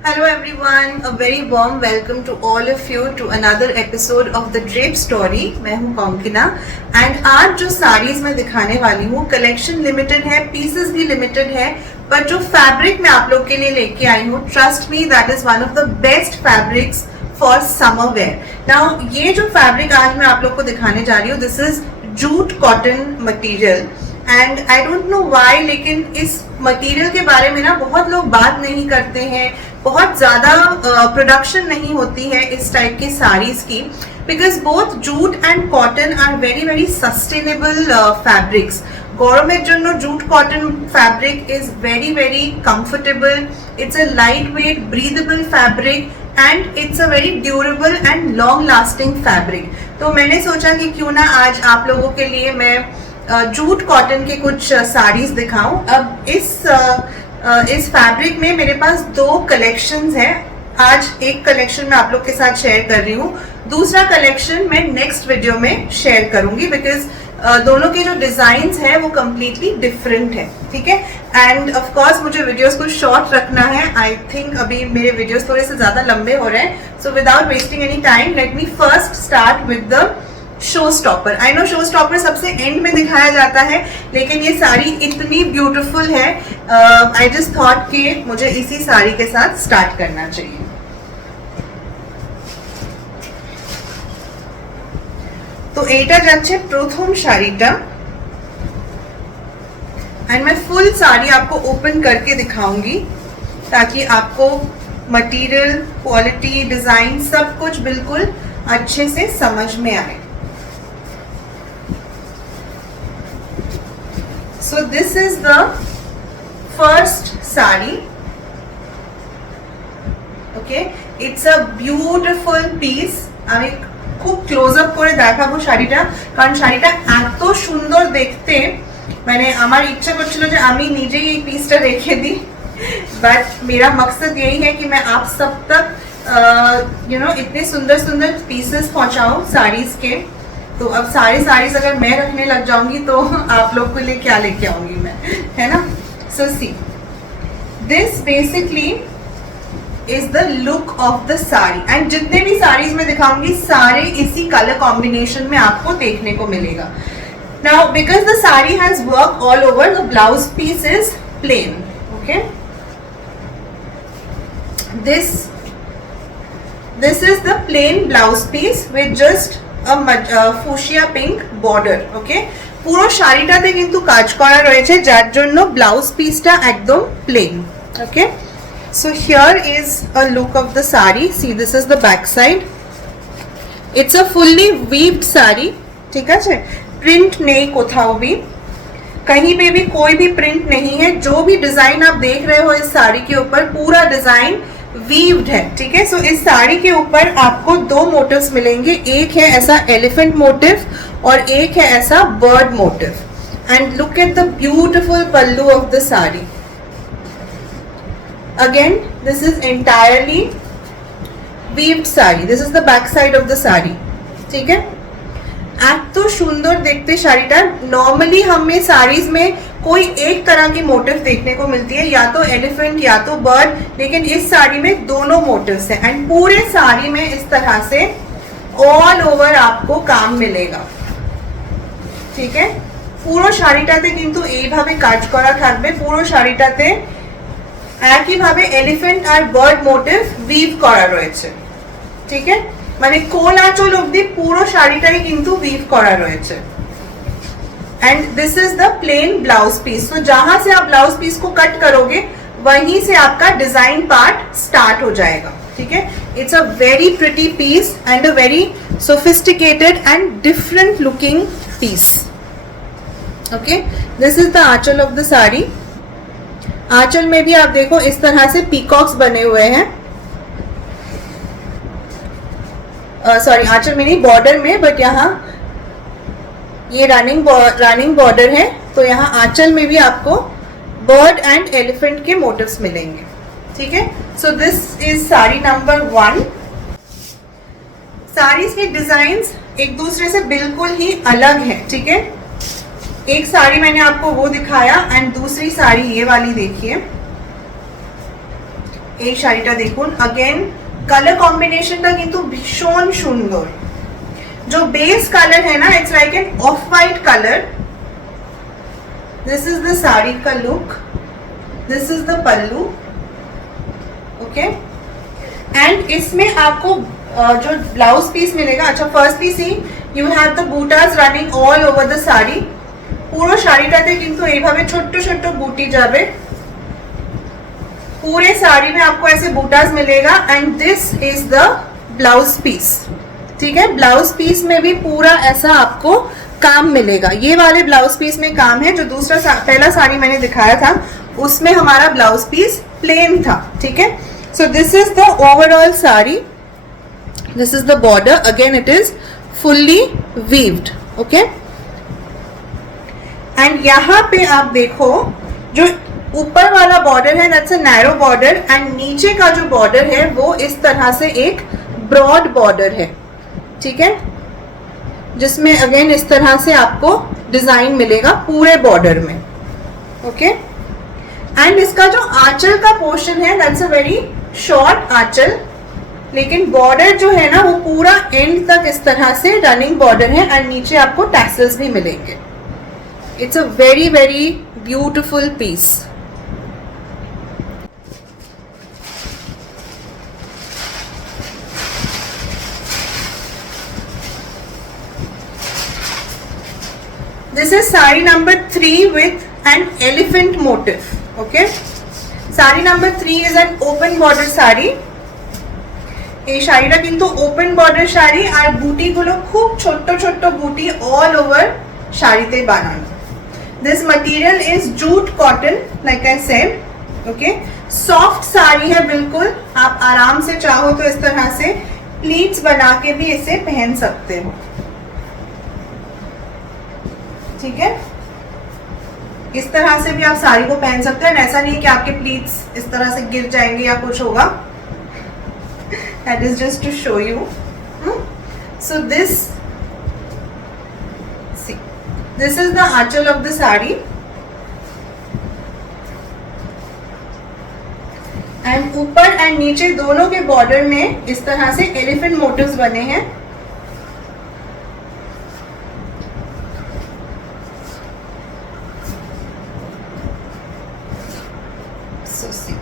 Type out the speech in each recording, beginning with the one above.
Hello everyone, a very warm welcome to all of you to another episode of the Drape Story. मैं हूँ कॉन्किना and आज जो साड़ीज मैं दिखाने वाली हूँ कलेक्शन लिमिटेड है, पीसेस भी लिमिटेड है, पर जो फैब्रिक मैं आप लोग के लिए लेके आई हूँ, trust me that is one of the best fabrics for summer wear. Now ये जो फैब्रिक आज मैं आप लोग को दिखाने जा रही हूँ, this is jute cotton material and I don't know why, लेकिन इस मटेरियल के बारे में ना बहुत लोग बात नहीं करते हैं, बहुत ज़्यादा प्रोडक्शन नहीं होती है इस टाइप की साड़ीज़ की, because both jute and cotton are very very sustainable fabrics. गरमेर जन्य jute cotton fabric is very very comfortable, it's a lightweight breathable fabric and it's a very durable and long lasting fabric. तो मैंने सोचा कि क्यों ना आज आप लोगों के लिए मैं जूट कॉटन के कुछ साड़ीज दिखाऊं. अब इस फैब्रिक में मेरे पास दो कलेक्शंस हैं. आज एक कलेक्शन मैं आप लोग के साथ शेयर कर रही हूँ, दूसरा कलेक्शन मैं नेक्स्ट वीडियो में शेयर करूंगी, बिकॉज दोनों के जो डिजाइन्स हैं वो कम्प्लीटली डिफरेंट है. ठीक है, एंड ऑफ कोर्स मुझे वीडियोस को शॉर्ट रखना है. आई थिंक अभी मेरे वीडियोस थोड़े से ज्यादा लंबे हो रहे हैं, so without wasting any time let me first start with the show stopper. I know show stopper सबसे एंड में दिखाया जाता है, लेकिन ये साड़ी इतनी ब्यूटीफुल है, आई जस्ट थॉट कि मुझे इसी साड़ी के साथ स्टार्ट करना चाहिए. तो एटा যাচ্ছে প্রথম শাড়িটা एंड मैं फुल साड़ी आपको ओपन करके दिखाऊंगी ताकि आपको मटेरियल, क्वालिटी, डिजाइन सब कुछ बिल्कुल अच्छे से समझ में आए. So this is the first sari. Okay, it's a beautiful piece. আমি খুব ক্লোজ আপ করে দেখাবো শাড়িটা, কারণ শাড়িটা এত সুন্দর দেখতে, মানে আমার ইচ্ছা করছিল যে আমি নিজেই এই পিসটা রেখে দিই, बट मेरा मकसद यही है कि मैं आप सब तक इतने सुंदर सुंदर पीसेस पहुंचाऊं साड़ीज के. तो अब सारी साड़ीज अगर मैं रखने लग जाऊंगी तो आप लोग के लिए क्या लेके आऊंगी मैं, है ना. So see, this basically is the look of the sari and जितने भी साड़ीज मैं दिखाऊंगी सारे इसी कलर कॉम्बिनेशन में आपको देखने को मिलेगा. Now because the sari has work all over, the blouse piece is plain. Okay, this is the plain blouse piece with just fuchsia pink border. Okay, পুরো শাড়িটাতে কিন্তু কাজ করা রয়েছে, যার জন্য ব্লাউজ পিসটা একদম plain. Okay, so here is a look of the sari. See, this is the back side. It's a fully weaved sari. ठीक है, प्रिंट नहीं कोথাও भी, कहीं पे भी कोई भी प्रिंट नहीं है. जो भी डिजाइन आप देख रहे हो इस साड़ी के ऊपर, पूरा डिजाइन वीव्ड है. ठीक है, सो इस साड़ी के ऊपर आपको दो मोटिव्स मिलेंगे. एक है ऐसा एलिफेंट मोटिव और एक है ऐसा bird motive. And look at the beautiful pallu of the sari. Again this is entirely weaved sari. This is the back side of the sari. ठीक है, এত সুন্দর দেখতে শাড়িটা. नॉर्मली हमें साड़ीज में कोई एक तरह की मोटिव देखने को मिलती है, या तो एलिफेंट या तो बर्ड, लेकिन इस साड़ी में दोनों मोटिव्स हैं. एंड पूरे साड़ी में इस तरह से ऑल ओवर आपको काम मिलेगा. ठीक है, পুরো শাড়িটাতে কিন্তু এইভাবে কাজ করা থাকবে. পুরো শাড়িটাতে একইভাবে এলিফেন্ট আর বার্ড মোটিভ উইভ করা রয়েছে. ঠিক है, মানে কোল আঁচল অবধি পুরো শাড়িটাই কিন্তু উইভ করা রয়েছে. And this is the plain blouse piece. तो जहां से आप ब्लाउज पीस को कट करोगे वहीं से आपका डिजाइन पार्ट स्टार्ट हो जाएगा. ठीक है, it's a very pretty piece and a very sophisticated and different looking piece. Okay, this is the aanchal of the sari. आंचल में भी आप देखो इस तरह से पीकॉक्स बने हुए हैं. सॉरी, आंचल में नहीं, बॉर्डर में, बट यहाँ ये रनिंग बॉर्डर है. तो यहाँ आंचल में भी आपको बर्ड एंड एलिफेंट के मोटिव्स मिलेंगे. ठीक है, सो this is sari number 1. Saris के डिजाइन्स एक दूसरे से बिल्कुल ही अलग है. ठीक है, एक साड़ी मैंने आपको वो दिखाया एंड दूसरी साड़ी ये वाली देखिए. এই শাড়িটা দেখুন, अगेन কালার কম্বিনেশনটা কিন্তু ভীষণ সুন্দর। जो बेस कलर है ना, it's like an off white colour. This is the sari का look, this is the pallu, okay. And इसमें आपको जो ब्लाउज पीस मिलेगा, अच्छा फर्स्ट पीस ही you have the butas running all over the sari. পুরো শাড়িটাতে কিন্তু এইভাবে ছোট্ট ছোট্ট বুটি যাবে, पूरे साड़ी में आपको ऐसे बूटास मिलेगा। And this is the blouse piece, ठीक है। ब्लाउज पीस में भी पूरा ऐसा आपको काम मिलेगा। ये वाले ब्लाउज पीस में काम है, जो दूसरा पहला साड़ी मैंने दिखाया था उसमें हमारा ब्लाउज पीस प्लेन था, ठीक है। सो this is the overall sari, this is the border, again it is fully weaved, okay. And यहाँ पे आप देखो जो ऊपर वाला बॉर्डर है that's a narrow border, and नीचे का जो बॉर्डर है वो इस तरह से एक ब्रॉड बॉर्डर है, ठीक है, जिसमें अगेन इस तरह से आपको डिजाइन मिलेगा पूरे बॉर्डर में, ओके। एंड इसका जो आंचल का पोर्शन है दैट्स अ वेरी शॉर्ट आंचल, लेकिन बॉर्डर जो है ना वो पूरा एंड तक इस तरह से रनिंग बॉर्डर है, एंड नीचे आपको टैसल्स भी मिलेंगे। It's a very very beautiful piece. This is saree number 3 with an elephant motif, okay. Saree number 3 is an open border saree। এই শাড়িটা কিন্তু ওপেন বর্ডার শাড়ি, আর বুটিগুলো খুব ছোট্ট ছোট্ট বুটি অল ওভার শাড়িতে বানানো। This material is jute cotton, like I said, okay. Soft sari है बिल्कुल, आप आराम से चाहो तो इस तरह से प्लीट्स बना के भी इसे पहन सकते हो, ठीक है। इस तरह से भी आप साड़ी को पहन सकते हैं, ऐसा नहीं कि आपके प्लीट्स इस तरह से गिर जाएंगे या कुछ होगा। That is just to show you. So this is the aanchal of the sari, and ऊपर एंड नीचे दोनों के बॉर्डर में इस तरह से एलिफेंट मोटिव्स बने हैं। So see,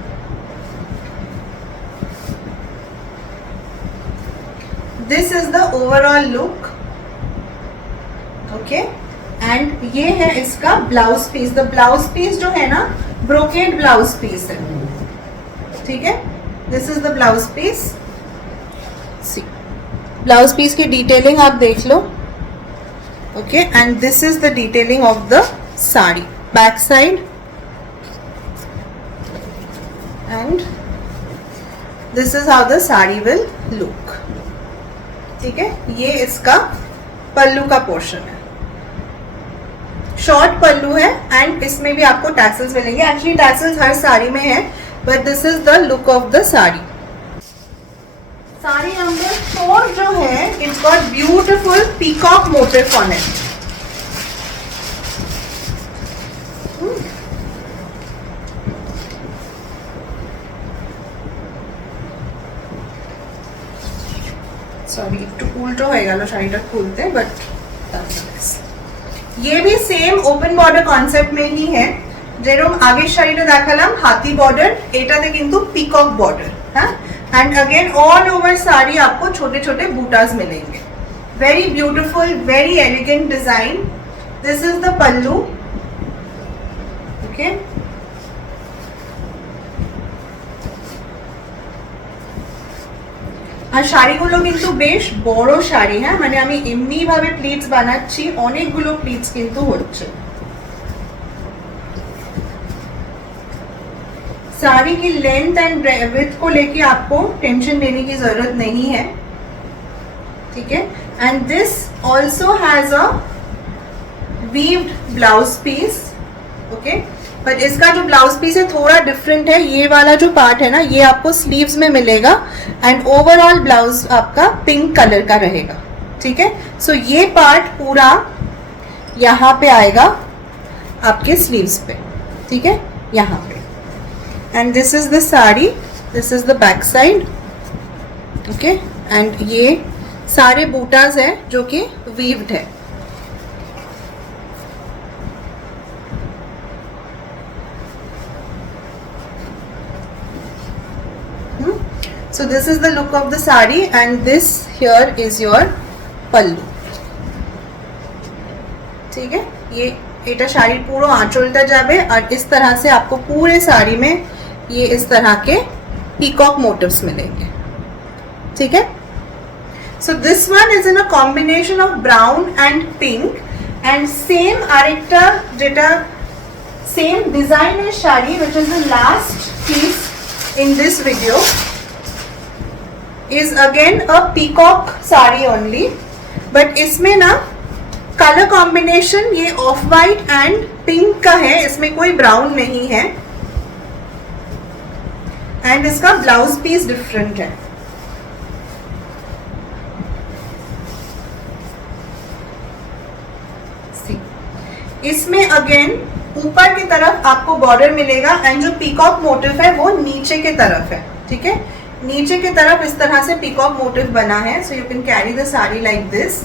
this is the overall look, okay। And ये है इसका blouse piece. The blouse piece जो है ना ब्रोकेड ब्लाउज पीस है, ठीक है। This is the blouse piece. See, blouse piece की डिटेलिंग आप देख लो, okay. And this is the detailing of the sari, back side, and this is how the sari will look, ठीक है। ये इसका पल्लू का पोर्शन है, शॉर्ट पल्लू है, एंड इसमें भी आपको टैसल्स मिलेंगे। एक्चुअली टैसल्स हर साड़ी में है, but this is the look of the sari. Sari number 4 जो है, it's got beautiful peacock motive on it. Sorry, একটু উল্টো হয়ে গেল শাড়িটা খুলতে, বাট ये भी सेम ओपन बॉर्डर कॉन्सेप्ट में ही है। যেরকম আগের শাড়িটা দেখালাম হাতি বর্ডার, এটাতে কিন্তু পিকক बॉर्डर, हाँ। And again all over sari आपको छोटे छोटे बूटास मिलेंगे। Very beautiful, very elegant design. This is the pallu, okay. আর শাড়িগুলো কিন্তু বেশ বড় শাড়ি, হ্যাঁ, মানে আমি এমনি ভাবে প্লিটস বানাচ্ছি, অনেকগুলো প্লিটস কিন্তু হচ্ছে। साड़ी की लेंथ एंड विड्थ को लेके आपको टेंशन लेने की जरूरत नहीं है, ठीक है। And this also has a weaved blouse piece, okay. But इसका जो ब्लाउज पीस है थोड़ा डिफरेंट है। ये वाला जो पार्ट है ना, ये आपको स्लीव्स में मिलेगा, एंड ओवरऑल ब्लाउज आपका पिंक कलर का रहेगा, ठीक है। सो ये पार्ट पूरा यहाँ पे आएगा आपके स्लीव्स पे, ठीक है, यहाँ पे। And this is the sari, this is the back side, okay. And ये सारे बूटाज है जो कि वीव्ड है। So this is the look of the sari and this here is your pallu, ठीक है। ये এটা শাড়ির পুরো আঁচলটা যাবে और इस तरह से आपको पूरे साड़ी में ये इस तरह के पीकॉक मोटिव्स मिलेंगे, ठीक है। So this one is in a combination of brown and pink and same arekta jeta same designer shari which is the last piece in this video is again a peacock sari only, but इसमें ना colour combination ये of white and pink का है, इसमें कोई brown नहीं है and इसका ब्लाउज पीस डिफरेंट है। इसमें अगेन ऊपर की तरफ आपको बॉर्डर मिलेगा एंड जो पीकॉक मोटिव है वो नीचे की तरफ है, ठीक है। नीचे की तरफ इस तरह से पीकॉक मोटिव बना है। So you can carry the sari like this.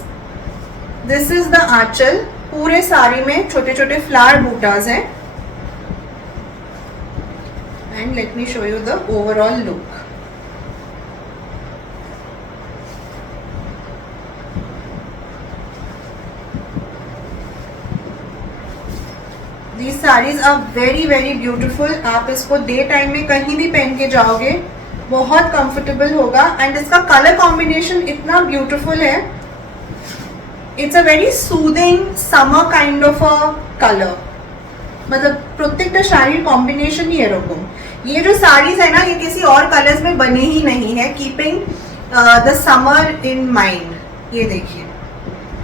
This is the aanchal, पूरे साड़ी में छोटे छोटे फ्लावर बूटाज हैं and let me show you the overall look. These sarees are very very beautiful। आप इसको डे टाइम में कहीं भी पहन के जाओगे, बहुत कंफर्टेबल होगा एंड इसका कलर कॉम्बिनेशन इतना ब्यूटीफुल है। It's a very soothing summer kind of a colour, मतलब प्रत्येकটা শাড়ির কম্বিনেশন ही এরকম। ये जो साड़ीज है ना ये किसी और कलर्स में बने ही नहीं है, keeping the summer in mind. ये देखिए,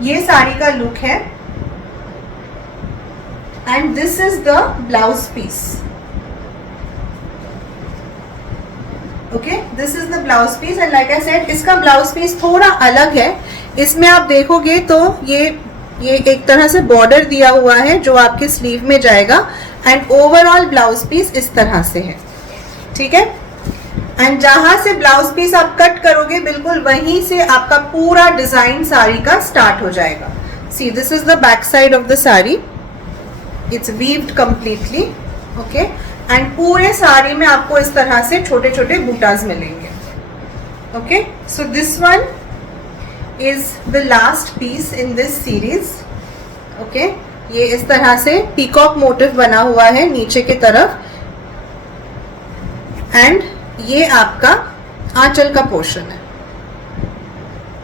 ये साड़ी का लुक है and this is the blouse piece, okay, this is the blouse piece and like I said इसका blouse piece थोड़ा अलग है। इसमें आप देखोगे तो ये एक तरह से बॉर्डर दिया हुआ है जो आपके स्लीव में जाएगा एंड ओवरऑल ब्लाउज पीस इस तरह से है, ठीक है। एंड जहां से ब्लाउज पीस आप कट करोगे बिल्कुल वहीं से आपका पूरा डिजाइन साड़ी का स्टार्ट हो जाएगा। See this is the back side of the sari, it's weaved completely, okay. And पूरे साड़ी में आपको इस तरह से छोटे छोटे बूटाज मिलेंगे, okay. So this one is the last piece in this series, okay. ये इस तरह से पीकॉक मोटिव बना हुआ है नीचे की तरफ एंड ये आपका आंचल का पोर्शन है,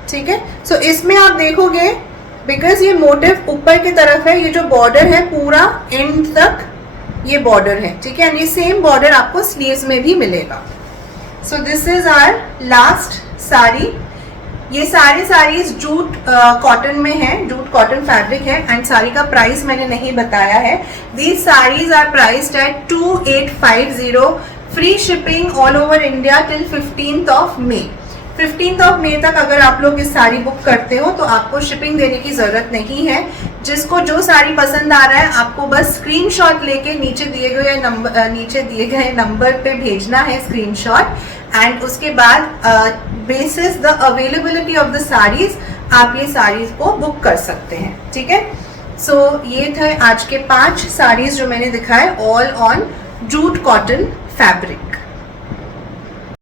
ठीक है। सो इसमें आप देखोगे बिकॉज ये मोटिव ऊपर की तरफ है, ये जो बॉर्डर है पूरा एंड तक ये बॉर्डर है, ठीक है। एंड ये सेम बॉर्डर आपको स्लीव्स में भी मिलेगा। So this is our last sari. ये सारी साड़ीज जूट कॉटन में है, जूट कॉटन फैब्रिक है एंड साड़ी का प्राइस मैंने नहीं बताया है। These saris are priced at 2850, free shipping all over India till 15th of May। 15th of May तक अगर आप लोग इस साड़ी बुक करते हो तो आपको शिपिंग देने की ज़रूरत नहीं है। जिसको जो साड़ी पसंद आ रहा है आपको बस स्क्रीनशॉट लेके नीचे दिए गए नंबर पे भेजना है स्क्रीनशॉट एंड उसके बाद basis the availability of the saris आप ये साड़ीज को बुक कर सकते हैं, ठीक है। सो ये थे आज के 5 साड़ीज जो मैंने दिखाए, all on jute cotton fabric.